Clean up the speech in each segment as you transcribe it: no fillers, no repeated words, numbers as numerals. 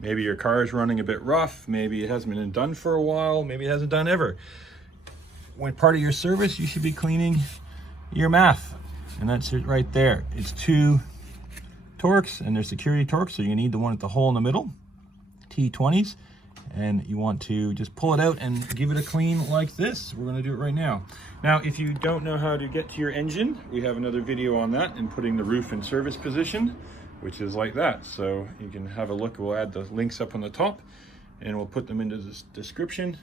Maybe your car is running a bit rough, maybe it hasn't been done for a while, maybe it hasn't done ever. When part of your service, you should be cleaning your MAF, and that's it right there. It's 2 Torx, and they're security Torx, so you need the one at the hole in the middle, T20s, and you want to just pull it out and give it a clean like this. We're going to do it right now. Now, if you don't know how to get to your engine, we have another video on that and putting the roof in service position, which is like that. So you can have a look. We'll add the links up on the top and we'll put them into the description.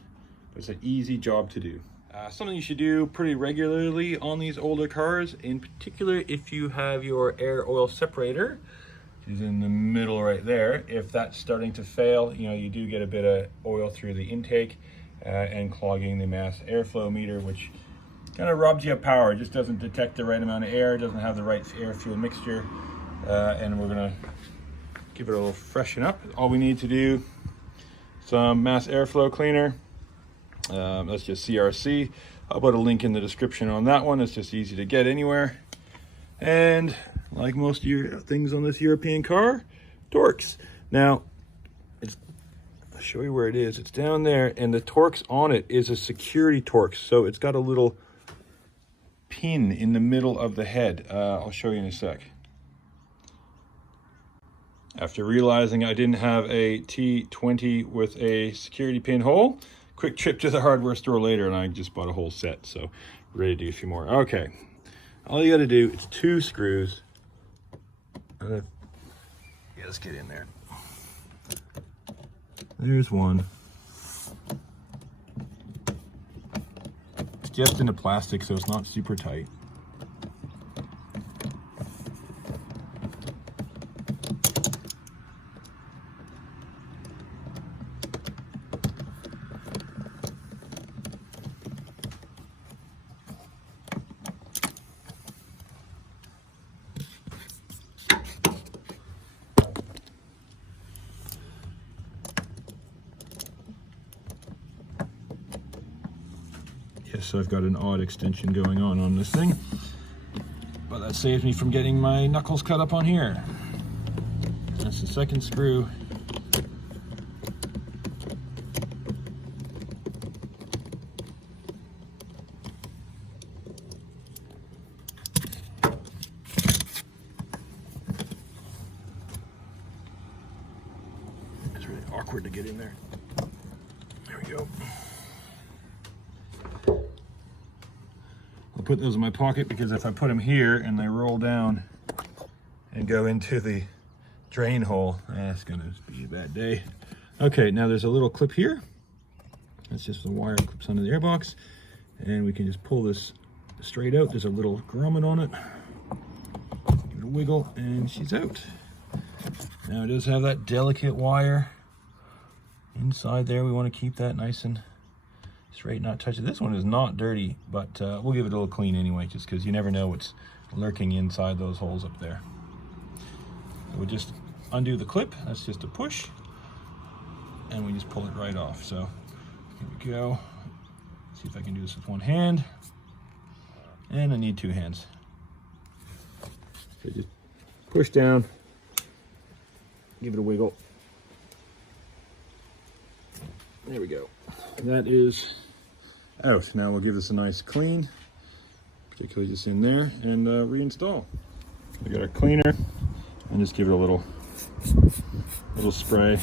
It's an easy job to do. Something you should do pretty regularly on these older cars, in particular if you have your air oil separator, which is in the middle right there. If that's starting to fail, you know, you do get a bit of oil through the intake and clogging the mass airflow meter, which kind of robs you of power. It just doesn't detect the right amount of air, doesn't have the right air fuel mixture. And we're gonna give it a little freshen up. All we need to do, some mass airflow cleaner. That's just CRC. I'll put a link in the description on that one. It's just easy to get anywhere. And like most of your things on this European car, Torx. Now, I'll show you where it is. It's down there, and the Torx on it is a security Torx. So it's got a little pin in the middle of the head. I'll show you in a sec. After realizing I didn't have a T20 with a security pin hole, quick trip to the hardware store later, and I just bought a whole set, so ready to do a few more. Okay, all you got to do is 2 screws. Yeah, let's get in there. There's one. It's just in the plastic, so it's not super tight. So I've got an odd extension going on this thing, but that saves me from getting my knuckles cut up on here. That's the second screw. It's really awkward to get in there. There we go. I'll put those in my pocket because if I put them here and they roll down and go into the drain hole, it's gonna be a bad day. Okay, now there's a little clip here. That's just the wire that clips onto the airbox, and we can just pull this straight out. There's a little grommet on it. Give it a wiggle, and she's out. Now it does have that delicate wire inside there. We want to keep that nice and straight, not touch it. This one is not dirty, but we'll give it a little clean anyway, just because you never know what's lurking inside those holes up there. So we'll just undo the clip. That's just a push, and we just pull it right off. So here we go. See if I can do this with one hand, and I need 2 hands. So just push down, give it a wiggle. There we go. That is out. Now we'll give this a nice clean, particularly just in there, and reinstall. We got our cleaner, and just give it a little spray.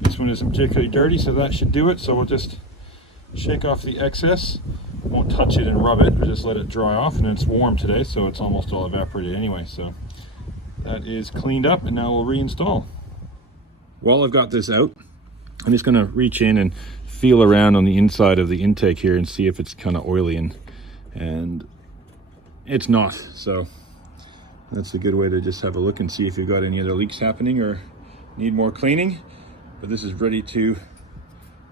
This one isn't particularly dirty, so that should do it. So we'll just shake off the excess. Won't touch it and rub it, or just let it dry off. And it's warm today, so it's almost all evaporated anyway. So that is cleaned up, and now we'll reinstall. While I've got this out, I'm just going to reach in and feel around on the inside of the intake here and see if it's kind of oily, and it's not. So that's a good way to just have a look and see if you've got any other leaks happening or need more cleaning. But this is ready to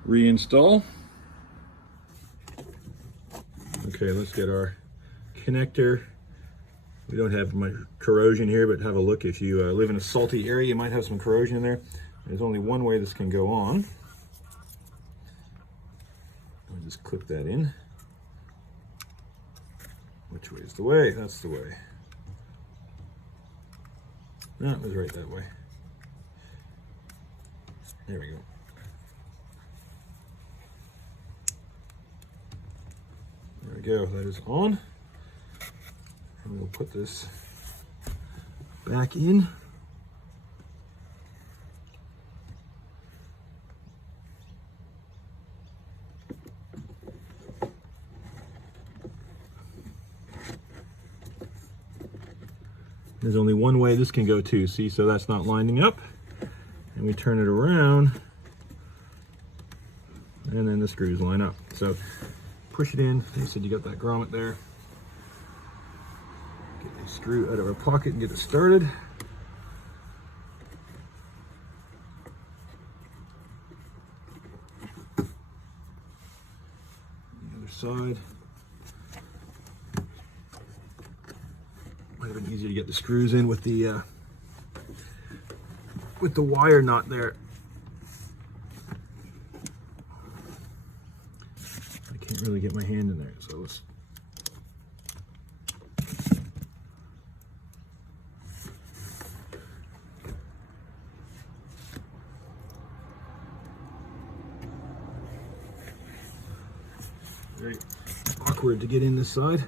reinstall. Okay, let's get our connector We don't have much corrosion here, but have a look. If you live in a salty area, you might have some corrosion in there. There's only one way this can go on. I'll just clip that in. Which way is the way? That's the way. No, it was right that way. There we go. There we go, that is on. And we'll put this back in. There's only one way this can go too, see, so that's not lining up. And we turn it around, and then the screws line up. So push it in. You said you got that grommet there. Get the screw out of our pocket and get it started. The other side. Might have been easier to get the screws in with the wire knot there. I can't really get my hand in there, so let's. Very awkward to get in this side.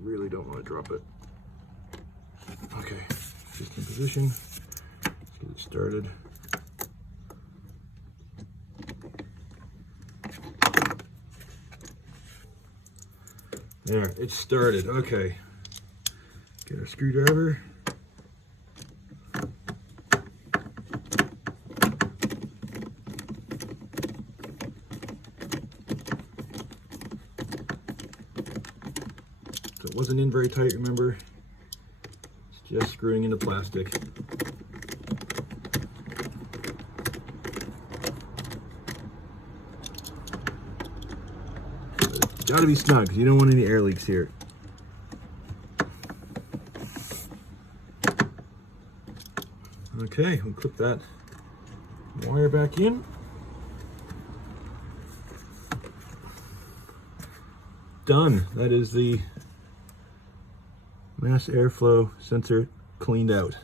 Really don't want to drop it. Okay, just in position. Let's get it started. There, it's started. Okay. Get our screwdriver. So it wasn't in very tight, remember? It's just screwing into plastic. It's gotta be snug, because you don't want any air leaks here. Okay, we'll clip that wire back in. Done. That is the mass airflow sensor cleaned out.